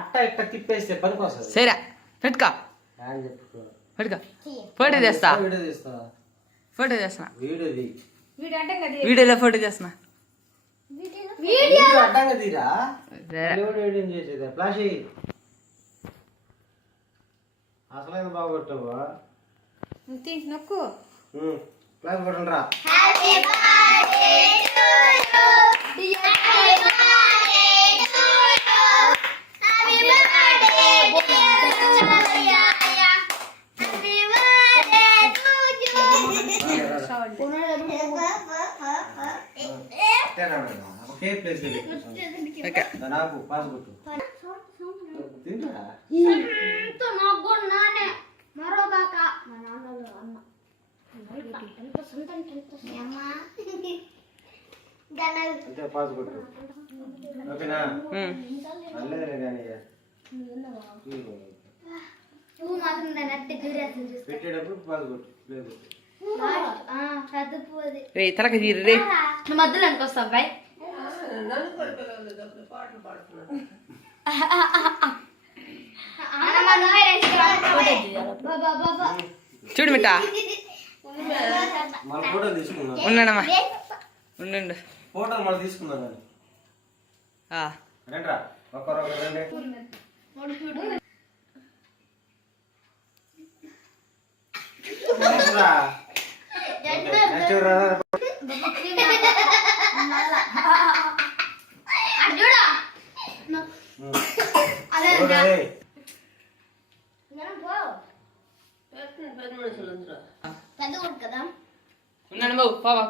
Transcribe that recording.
అట్ట ఇట్ట తిప్పేస్తే పనికి వస్తుంది. సరే పెట్టుకో పెట్టుకో. ఫోటో చేస్తా ఫోటో చేస్తున్నా. వీడియోలో ఫోటో చేస్తున్నా. అడ్డంగా తీరా చేసేది ఫ్లాష్ అసలైన బాగొట్టావా నొక్కు ఫ్లాష్ కొట్టండి రా. నాకు పాస్ కొట్టు అంటే పాస్ కొట్టు ఓకేనా? అల్లేదులే కానీ పెట్టేటప్పుడు పాస్ కొట్టు రే తలక తీరు రే. నువ్వు మధ్యలో అనుకొస్తావు బాయ్. చూడు మిట్టా మన ఫోటో తీసుకున్నా. ఉన్నాడమ్మా ఉండు. ఫోటో మనం తీసుకున్నాను రండి ఒక్కరొక రండి. ఉన్నాడు బాబు పాపా